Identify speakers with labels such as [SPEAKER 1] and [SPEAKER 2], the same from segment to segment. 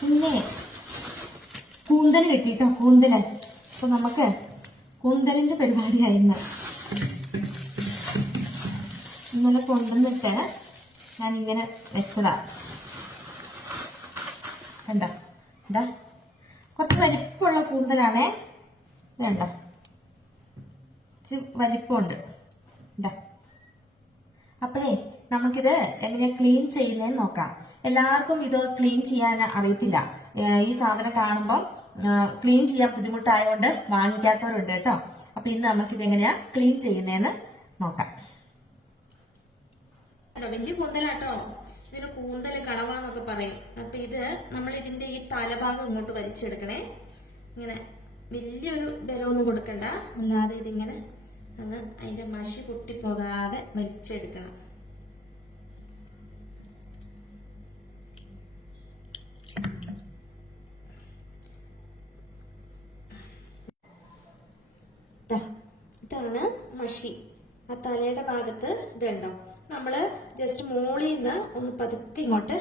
[SPEAKER 1] പിന്നെ കൂന്തൽ കിട്ടിട്ടോ കൂന്തൽ അപ്പൊ നമുക്ക് കൂന്തലിന്റെ പരിപാടിയായിരുന്നു. ഇന്നലെ കൊണ്ടുവന്നിട്ട് ഇങ്ങനെ വെച്ചതാ. കണ്ടോ? എന്താ കുറച്ച് വലിപ്പമുള്ള കൂന്തലാണേ. വേണ്ട ഇച്ചിരി വലിപ്പമുണ്ട്. എന്താ അപ്പോഴേ നമുക്കിത് എങ്ങനെ ക്ലീൻ ചെയ്യുന്നതെന്ന് നോക്കാം. എല്ലാവർക്കും ഇത് ക്ലീൻ ചെയ്യാൻ അറിയത്തില്ല. ഈ സാധനം കാണുമ്പോൾ ക്ലീൻ ചെയ്യാൻ ബുദ്ധിമുട്ടായതുകൊണ്ട് വാങ്ങിക്കാത്തവരുണ്ട് കേട്ടോ. അപ്പൊ ഇന്ന് നമുക്കിത് എങ്ങനെയാ ക്ലീൻ ചെയ്യുന്നതെന്ന് നോക്കാം. അല്ല വലിയ കൂന്തലാട്ടോ. ഇതിന് കൂന്തൽ കളവാന്നൊക്കെ പറയും. അപ്പൊ ഇത് നമ്മൾ ഇതിന്റെ ഈ തലഭാഗം ഇങ്ങോട്ട് വലിച്ചെടുക്കണേ. ഇങ്ങനെ വലിയൊരു ബലമൊന്നും കൊടുക്കണ്ട. അല്ലാതെ ഇതിങ്ങനെ ഒന്ന് അതിന്റെ മഷി പൊട്ടിപ്പോകാതെ വലിച്ചെടുക്കണം. ഇതാണ് മഷി. ആ തലയുടെ ഭാഗത്ത് ഇതുണ്ടോ നമ്മൾ ജസ്റ്റ് മോളിൽ നിന്ന് ഒന്ന് പതുക്കെ ഇങ്ങോട്ട്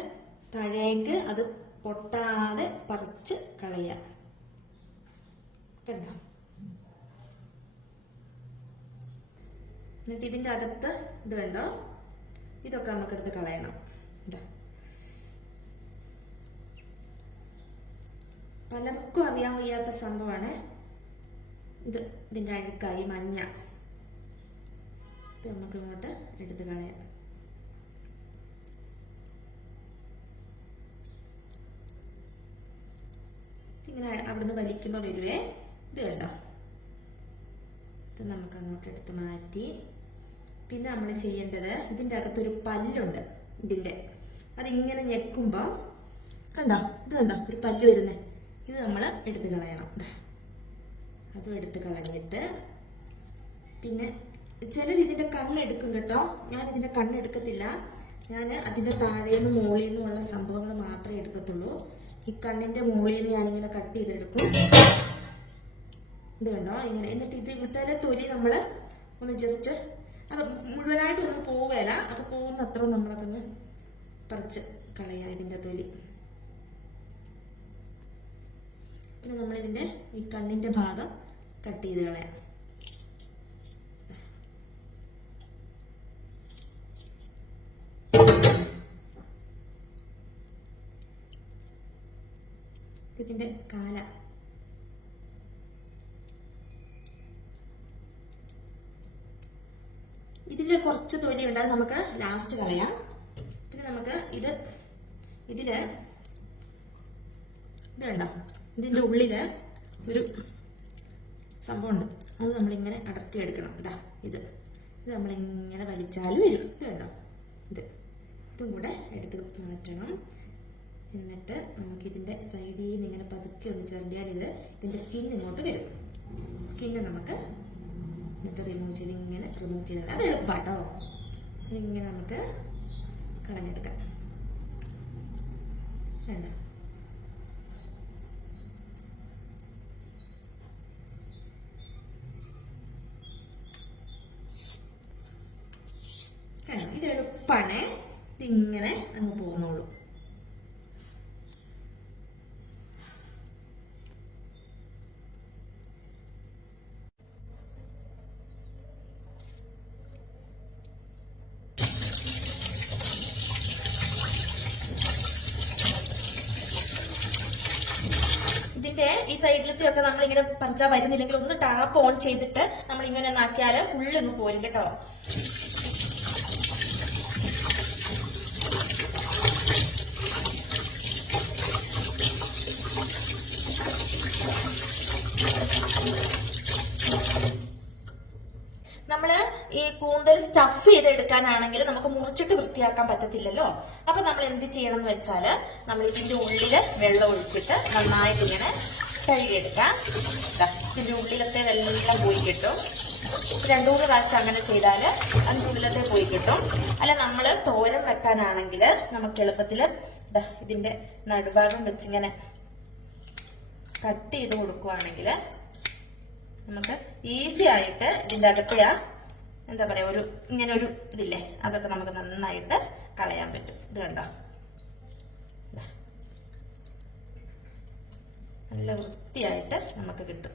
[SPEAKER 1] താഴേക്ക് അത് പൊട്ടാതെ പറിച്ച് കളയുക. കണ്ടോ? എന്നിട്ട് ഇതിന്റെ അകത്ത് ഇത് കണ്ടോ ഇതൊക്കെ നമുക്കെടുത്ത് കളയണം. പലർക്കും അറിയാൻ വയ്യാത്ത സംഭവമാണ് ഇത് ഇതിന്റെ അഴുക്കായി മഞ്ഞ. ഇത് നമുക്ക് ഇങ്ങോട്ട് എടുത്ത് കളയാം. ഇങ്ങനെ അവിടുന്ന് വലിക്കുമ്പോൾ വരുവേ ഇത് കണ്ടോ? ഇത് നമുക്ക് അങ്ങോട്ട് എടുത്ത് മാറ്റി. പിന്നെ നമ്മൾ ചെയ്യേണ്ടത് ഇതിന്റെ അകത്തൊരു പല്ലുണ്ട് ഇതിന്റെ. അതിങ്ങനെ ഞെക്കുമ്പോൾ കണ്ടോ? ഇത് കണ്ടോ? ഒരു പല്ല് വരുന്നേ. ഇത് നമ്മൾ എടുത്ത് കളയണം. അതും എടുത്ത് കളഞ്ഞിട്ട് പിന്നെ ചിലർ ഇതിന്റെ കണ്ണെടുക്കും കേട്ടോ. ഞാൻ ഇതിന്റെ കണ്ണെടുക്കത്തില്ല ഞാൻ അതിന്റെ താഴേന്ന് മുകളിൽ നിന്നുമുള്ള സംഭവങ്ങൾ മാത്രമേ എടുക്കത്തുള്ളൂ. ഈ കണ്ണിന്റെ മുകളിൽ നിന്ന് ഞാനിങ്ങനെ കട്ട് ചെയ്തെടുക്കും. ഇത് കണ്ടോ? ഇങ്ങനെ. എന്നിട്ട് ഇത് ഇവിടുത്തെ തൊലി നമ്മൾ ഒന്ന് ജസ്റ്റ് അത് ഒന്ന് പോവുകയില്ല അപ്പൊ പോകുന്നത്ര നമ്മളതൊന്ന് പറിച്ച് കളയാം ഇതിന്റെ തൊലി. പിന്നെ നമ്മളിതിന്റെ ഈ കണ്ണിന്റെ ഭാഗം കട്ട് ചെയ്ത് കളയാം. ഇതിന്റെ കാല. ഇതിൽ കുറച്ച് തൊലി ഉണ്ടാകും നമുക്ക് ലാസ്റ്റ് കളയാം. പിന്നെ നമുക്ക് ഇത് ഇതിൽ ഇത് കണ്ടോ? ഇതിന്റെ ഉള്ളിൽ ഒരു സംഭവമുണ്ട്. അത് നമ്മളിങ്ങനെ അടർത്തി എടുക്കണം ഇതാ. ഇത് ഇത് നമ്മളിങ്ങനെ വലിച്ചാൽ വരും. ഇത് ഇത്. ഇതും കൂടെ എടുത്ത് മാറ്റണം. എന്നിട്ട് നമുക്ക് ഇതിന്റെ സൈഡിൽ നിന്ന് ഇങ്ങനെ പതുക്കെ ഒന്ന് ചൊല്ലിയാൽ ഇത് ഇതിന്റെ സ്കിൻ ഇങ്ങോട്ട് വരും. സ്കിന്ന് നമുക്ക് എന്നിട്ട് റിമൂവ് ചെയ്ത് ഇങ്ങനെ റിമൂവ് ചെയ്ത് അത് എളുപ്പാട്ടോ. ഇതിങ്ങനെ നമുക്ക് കളഞ്ഞെടുക്കാം. വേണ്ട എളുപ്പാണ് ഇതിങ്ങനെ അങ്ങ് പോകുന്നുള്ളൂ ഇതിന്റെ ഈ സൈഡിലത്തെ ഒക്കെ നമ്മൾ ഇങ്ങനെ പറിച്ചാൽ വരുന്നില്ലെങ്കിൽ ഒന്ന് ടാപ്പ് ഓൺ ചെയ്തിട്ട് നമ്മൾ ഇങ്ങനെ നാക്കിയാൽ ഫുള്ള് ഒന്ന് പോരും കേട്ടോ നമ്മൾ ഈ കൂന്തൽ സ്റ്റഫ് ചെയ്തെടുക്കാനാണെങ്കിൽ നമുക്ക് മുറിച്ചിട്ട് വൃത്തിയാക്കാൻ പറ്റത്തില്ലല്ലോ. അപ്പൊ നമ്മൾ എന്ത് ചെയ്യണം എന്ന് വെച്ചാൽ നമ്മൾ ഇതിന്റെ ഉള്ളിൽ വെള്ളം ഒഴിച്ചിട്ട് നന്നായിട്ട് ഇങ്ങനെ കഴുകിയെടുക്കാം. ഇതിന്റെ ഉള്ളിലത്തെ വെള്ളം പോയി കിട്ടും. രണ്ടു പ്രാവശ്യം അങ്ങനെ ചെയ്താൽ അതിന്റെ ഉള്ളിലത്തെ പോയി കിട്ടും. അല്ല നമ്മൾ തോരൻ വെക്കാനാണെങ്കിൽ നമുക്ക് എളുപ്പത്തിൽ ഇതിന്റെ നടുഭാഗം വെച്ചിങ്ങനെ കട്ട് ചെയ്ത് കൊടുക്കുവാണെങ്കിൽ നമുക്ക് ഈസി ആയിട്ട് ഇതിന്റെ അകത്തെ ആ എന്താ പറയുക ഒരു ഇങ്ങനെ ഒരു ഇതില്ലേ അതൊക്കെ നമുക്ക് നന്നായിട്ട് കളയാൻ പറ്റും. ഇത് കണ്ടോ? നല്ല വൃത്തിയായിട്ട് നമുക്ക് കിട്ടും.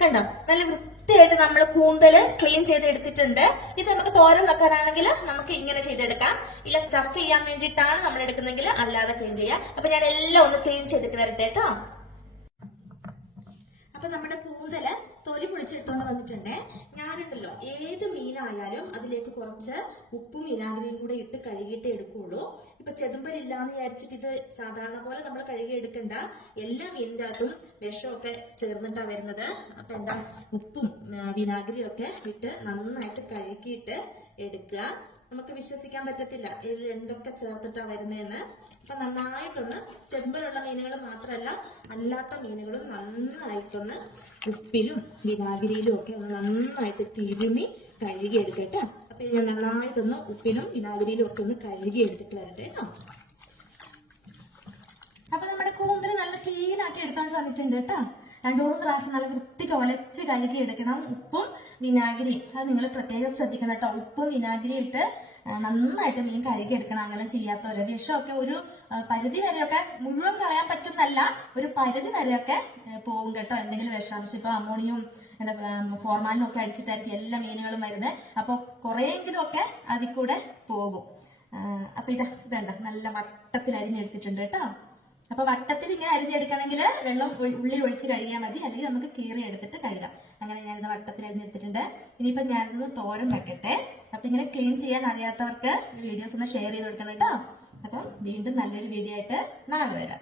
[SPEAKER 1] കണ്ടോ? നല്ല വൃത്തിയായിട്ട് നമ്മൾ കൂന്തൽ ക്ലീൻ ചെയ്തെടുത്തിട്ടുണ്ട്. ഇത് നമുക്ക് തോരൻ വെക്കാനാണെങ്കിൽ നമുക്ക് ഇങ്ങനെ ചെയ്തെടുക്കാം. ഇല്ല സ്റ്റഫ് ചെയ്യാൻ വേണ്ടിയിട്ടാണ് നമ്മൾ എടുക്കുന്നതെങ്കിൽ അല്ലാതെ ക്ലീൻ ചെയ്യാം. അപ്പൊ ഞാൻ എല്ലാം ഒന്ന് ക്ലീൻ ചെയ്തിട്ട് വരട്ടെ കേട്ടോ. അപ്പൊ നമ്മുടെ കൂടുതൽ തൊലി പൊളിച്ചെടുത്തോണ്ട് വന്നിട്ടുണ്ട്. ഞാനുണ്ടല്ലോ ഏത് മീനായാലും അതിലേക്ക് കുറച്ച് ഉപ്പും വിനാഗിരിയും കൂടെ ഇട്ട് കഴുകിയിട്ടേ എടുക്കുള്ളൂ. ഇപ്പൊ ചെതുമ്പലില്ല എന്ന് വിചാരിച്ചിട്ട് ഇത് സാധാരണ പോലെ നമ്മൾ കഴുകി എടുക്കണ്ട. എല്ലാ മീനിന്റെ അകത്തും വിഷമൊക്കെ ചേർന്നിട്ടാ വരുന്നത്. അപ്പൊ എന്താ ഉപ്പും വിനാഗിരിയും ഒക്കെ ഇട്ട് നന്നായിട്ട് കഴുകിയിട്ട് എടുക്കുക. നമുക്ക് വിശ്വസിക്കാൻ പറ്റത്തില്ല. ഇതിൽ എന്തൊക്കെ ചേർത്തിട്ടാ വരുന്നതെന്ന്. അപ്പൊ നന്നായിട്ടൊന്ന് ചെമ്പലുള്ള മീനുകൾ മാത്രമല്ല അല്ലാത്ത മീനുകളും നന്നായിട്ടൊന്ന് ഉപ്പിലും വിനാഗിരിയിലും ഒക്കെ ഒന്ന് നന്നായിട്ട് തിരുമി കഴുകി എടുക്കട്ടെ അപ്പൊ ഇത് നന്നായിട്ടൊന്ന് ഉപ്പിലും വിനാഗിരിയിലും ഒക്കെ ഒന്ന് കഴുകി എടുത്തിട്ട് വരട്ടെ കേട്ടോ. അപ്പൊ നമ്മുടെ കൂന്തൽ നല്ല ക്ലീൻ ആക്കി എടുത്തോണ്ട് വന്നിട്ടുണ്ട് കേട്ടോ. രണ്ടു മൂന്ന് പ്രാവശ്യം നല്ല വൃത്തിക്ക് ഒലച്ച് കഴുകി എടുക്കണം. ഉപ്പും വിനാഗിരി. അത് നിങ്ങൾ പ്രത്യേകം ശ്രദ്ധിക്കണം കേട്ടോ. ഉപ്പും വിനാഗിരി ഇട്ട് നന്നായിട്ട് മീൻ കഴുകി എടുക്കണം. അങ്ങനെ ചെയ്യാത്തവര്. വിഷമൊക്കെ ഒരു പരിധി വരെയൊക്കെ മുഴുവൻ കളയാൻ പറ്റുന്നല്ല ഒരു പരിധി വരെയൊക്കെ പോകും കേട്ടോ. എന്തെങ്കിലും വിഷാംശം ഇപ്പൊ അമോണിയും എന്താ ഫോർമാലിനും ഒക്കെ അടിച്ചിട്ടായിരിക്കും എല്ലാ മീനുകളും വരുന്നത്. അപ്പോൾ കുറേയെങ്കിലും ഒക്കെ അതിൽ കൂടെ പോകും. അപ്പൊ ഇതാ ഇതണ്ട? നല്ല വട്ടത്തിൽ അരിഞ്ഞെടുത്തിട്ടുണ്ട് കേട്ടോ. അപ്പൊ വട്ടത്തിൽ ഇങ്ങനെ അരിഞ്ഞെടുക്കണമെങ്കിൽ വെള്ളം ഉള്ളിൽ ഒഴിച്ച് കഴുകിയാൽ മതി. അല്ലെങ്കിൽ നമുക്ക് കീറി എടുത്തിട്ട് കഴുകാം. അങ്ങനെ ഞാനിത് വട്ടത്തിൽ അരിഞ്ഞെടുത്തിട്ടുണ്ട് ഇനിയിപ്പോ ഞാനിത് തോരം വെക്കട്ടെ. അപ്പൊ ഇങ്ങനെ ക്ലീൻ ചെയ്യാൻ അറിയാത്തവർക്ക് വീഡിയോസ് ഒന്ന് ഷെയർ ചെയ്ത് കൊടുക്കണം കേട്ടോ. അപ്പം വീണ്ടും നല്ലൊരു വീഡിയോ ആയിട്ട് നാളെ വരാം.